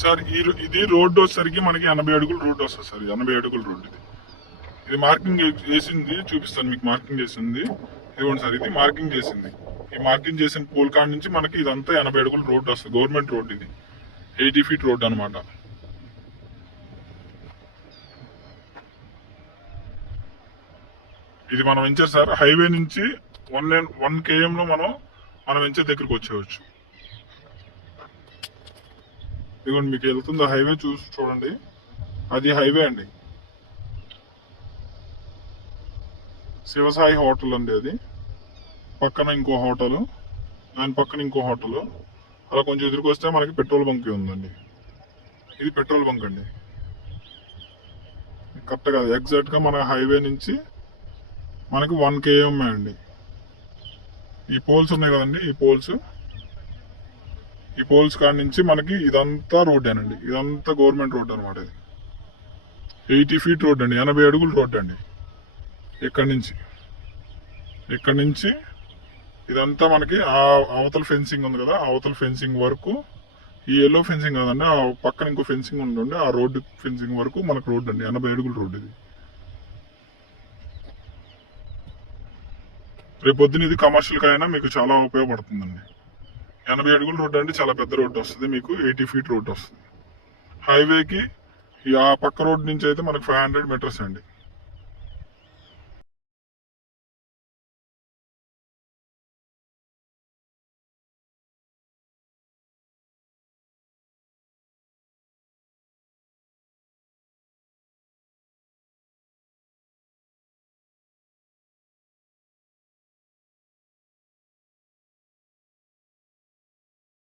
Sir ఈ ఇది road వచ్చేసరికి మనకి ఎనభై అడుగులు రోడ్డు వస్తుంది సార్. ఎనభై అడుగుల రోడ్డు ఇది. ఇది మార్కింగ్ చేసింది చూపిస్తాను మీకు మార్కింగ్ చేసింది. ఇదిగోండి సార్ ఇది మార్కింగ్ చేసింది. ఈ మార్కింగ్ చేసిన పూల్ కాడ నుంచి మనకి ఇదంతా ఎనభై అడుగుల రోడ్డు వస్తుంది. గవర్నమెంట్ రోడ్ ఇది. ఎయిటీ ఫీట్ రోడ్ అనమాట ఇది మనం వెంచర్ సార్ హైవే నుంచి వన్ లైన్ వన్ కేఎంలో మనం మనం మన వెంచర్ దగ్గరికి వచ్చేవచ్చు ఇదిగోండి మీకు వెళ్తుంది హైవే చూసి చూడండి. అది హైవే అండి. శివసాయి హోటల్ అండి అది. పక్కన ఇంకో హోటల్ దాని పక్కన ఇంకో హోటల్. అలా కొంచెం ఎదురుకు వస్తే మనకి పెట్రోల్ బంక్ ఉందండి. ఇది పెట్రోల్ బంక్ అండి. కరెక్ట్ కాదు మన హైవే నుంచి మనకి వన్ కేఎం అండి. ఈ పోల్స్ ఉన్నాయి కదండి ఈ పోల్స్. ఈ పోల్స్ కాడ నుంచి మనకి ఇదంతా రోడ్డేనండి ఇదంతా గవర్నమెంట్ రోడ్ అనమాట ఇది. ఎయిటీ ఫీట్ రోడ్ అండి ఎనభై అడుగుల రోడ్ అండి. ఇక్కడి నుంచి. ఇక్కడి నుంచి ఇదంతా మనకి ఆ అవతల ఫెన్సింగ్ ఉంది కదా అవతల ఫెన్సింగ్ వరకు ఈ ఎల్లో ఫెన్సింగ్ కదండి ఆ పక్కన ఇంకో ఫెన్సింగ్ ఉండండి ఆ రోడ్డు ఫెన్సింగ్ వరకు మనకు రోడ్ అండి ఎనభై అడుగుల రోడ్డు ఇది. రేపు పొద్దున ఇది కమర్షియల్ అయినా మీకు చాలా ఉపయోగపడుతుందండి. ఎనభై అడుగుల రోడ్డు అంటే చాలా పెద్ద రోడ్డు వస్తుంది మీకు ఎయిటీ ఫీట్ రోడ్డు వస్తుంది. హైవేకి ఆ పక్క రోడ్ నుంచి అయితే మనకు ఫైవ్ హండ్రెడ్ మీటర్స్ అండి.